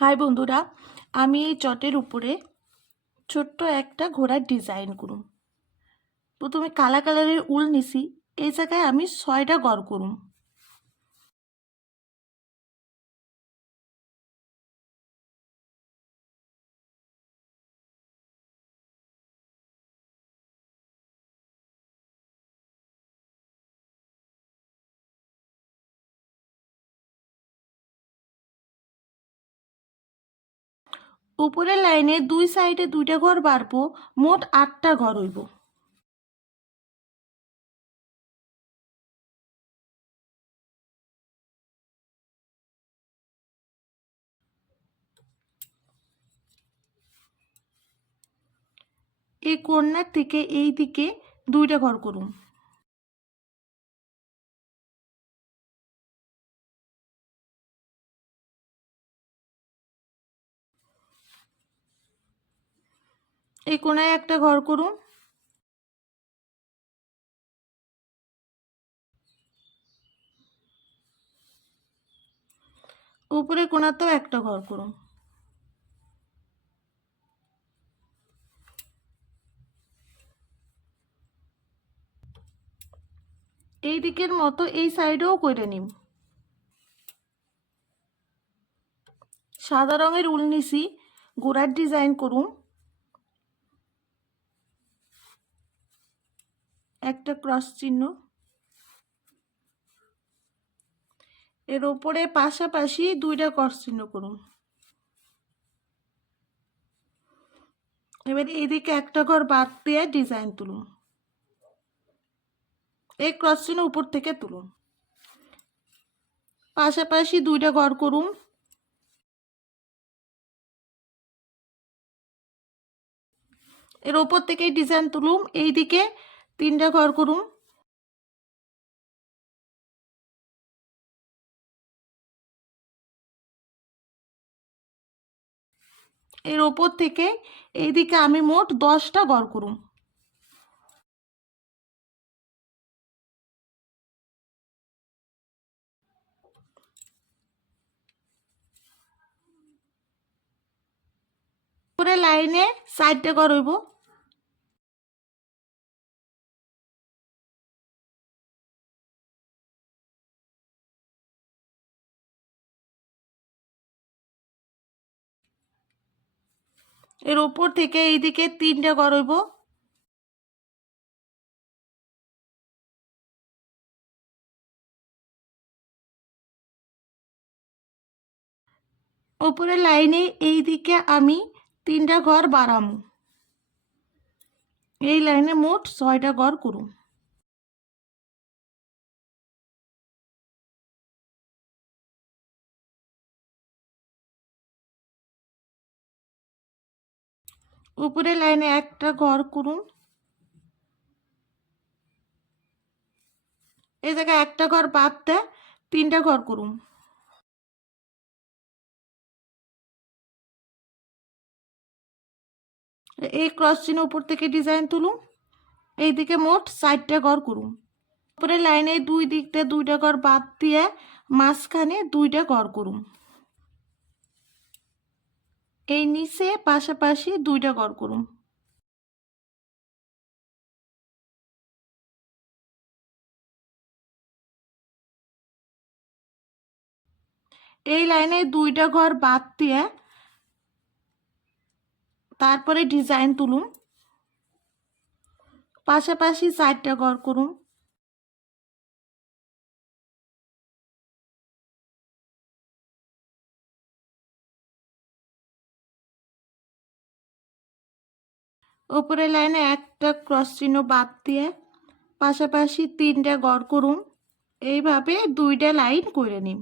High বন্ধুরা, আমি এই চটের উপরে ছোট্ট একটা ঘোড়ার ডিজাইন করুম। প্রথমে কালা কালারের উল নিছি। এই জায়গায় আমি 6টা গড় করুম। উপরের লাইনে 2 সাইডে 2টা ঘর বাড়বো, মোট 8টা ঘর হইব। এই কর্নার থেকে এই দিকে 2টা ঘর করুম। এই কোণায় একটা ঘর করুম। উপরে কোণাতেও একটা ঘর করুম। এই দিকের মতো এই সাইডেও করে নিম। সাদা রঙের উল নিছি, ঘোড়ার ডিজাইন করুম। একটা ক্রস চিহ্ন, এর উপরে পাশাপাশি 2টা ক্রস চিহ্ন করুন। এবার এইদিকে একটা ঘর বাদ দিয়ে ডিজাইন তুলুন। এই ক্রস চিহ্ন উপর থেকে তুলুন। পাশাপাশি 2টা ঘর করুন। এর উপর থেকে ডিজাইন তুলুন। এইদিকে 3টা ঘর করুন। এর উপর থেকে এইদিকে আমি মোট 10টা ঘর করুন। পরে লাইনে 4টা ঘর হইব। এর উপর থেকে এইদিকে 3টা ঘর হইব। উপরে লাইনে এইদিকে আমি 3টা ঘর বাড়ামু। এই লাইনে মোট 6টা ঘর করুন। উপরে লাইনে একটা ঘর করুন। এই জায়গায় একটা ঘর বাদ দেয় 3টা ঘর করুন। এই ক্রস চিহ্ন উপর থেকে ডিজাইন তুলুন। এইদিকে মোট 4টা ঘর করুন। উপরে লাইনে 2 দিকতে 2টা ঘর বাদ দিয়ে মাঝখানে 2টা ঘর করুন। এই নিচে পাশাপাশি 2টা ঘর করুন। এই লাইনে 2টা ঘর বাদ দিয়ে তারপরে ডিজাইন তুলুন। পাশাপাশি 4টা ঘর করুন। উপরে লাইনে একটা ক্রস চিহ্ন বাদ দিয়ে পাশাপাশি 3টা ঘর করুন। এইভাবে 2টা লাইন করে নিন।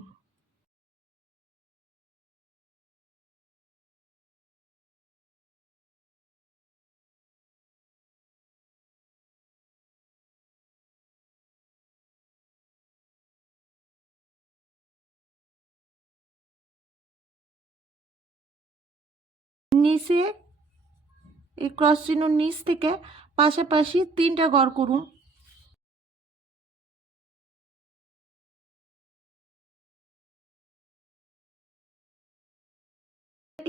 নিচে এই ক্রস চিহ্ন নিচ থেকে পাশাপাশি 3টা ঘর করুন।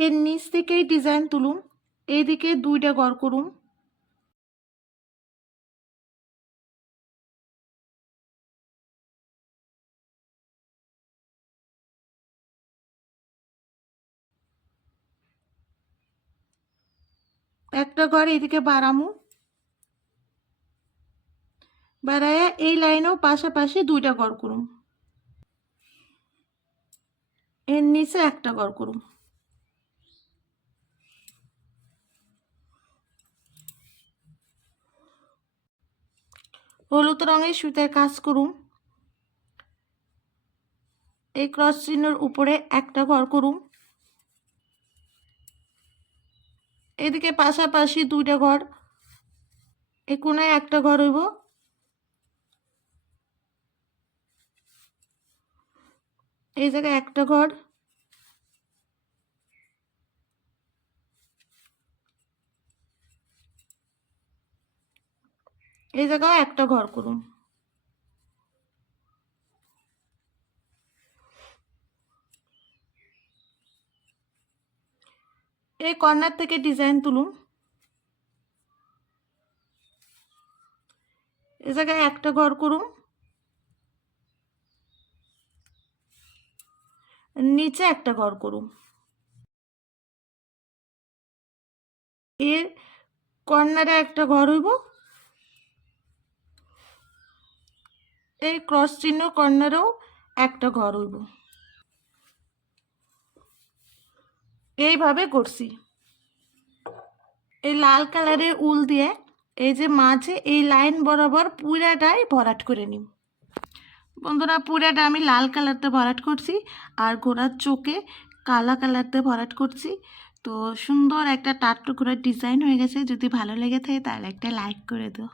এর নিচ থেকেই ডিজাইন তুলুন, এইদিকে 2টা ঘর করুন। একটা ঘর এইদিকে বাড়ামু, বাড়ায়া এই লাইনেও পাশাপাশি 2টা ঘর করুন। এর নিচে একটা ঘর করুন। হলুদ রঙের সুতার কাজ করুন। এই ক্রস চিহ্নের উপরে একটা ঘর করুন। এদিকে পাশাপাশি 2টা ঘর, এই কোনায় একটা ঘর হইব, এই জায়গায় একটা ঘর, এই জায়গায় একটা ঘর করুন। এই কর্নার থেকে ডিজাইন তুলুন, এই জায়গায় একটা ঘর করুন, নিচে একটা ঘর করুন। এর কর্নারে একটা ঘর হইব, এই ক্রস চিহ্ন কর্নারেও একটা ঘর হইব। এইভাবে করছি। এই লাল কালারের উল দিয়ে এই যে মাঝে এই লাইন বরাবর পুরাটাই ভরাট করে নিই। বন্ধুরা, পুরাটা আমি লাল কালারতে ভরাট করছি আর ঘোড়ার চোখে কালা কালারতে ভরাট করছি। তো সুন্দর একটা টাট্টু ঘোড়ার ডিজাইন হয়ে গেছে। যদি ভালো লেগে থাকে তাহলে একটা লাইক করে দিও।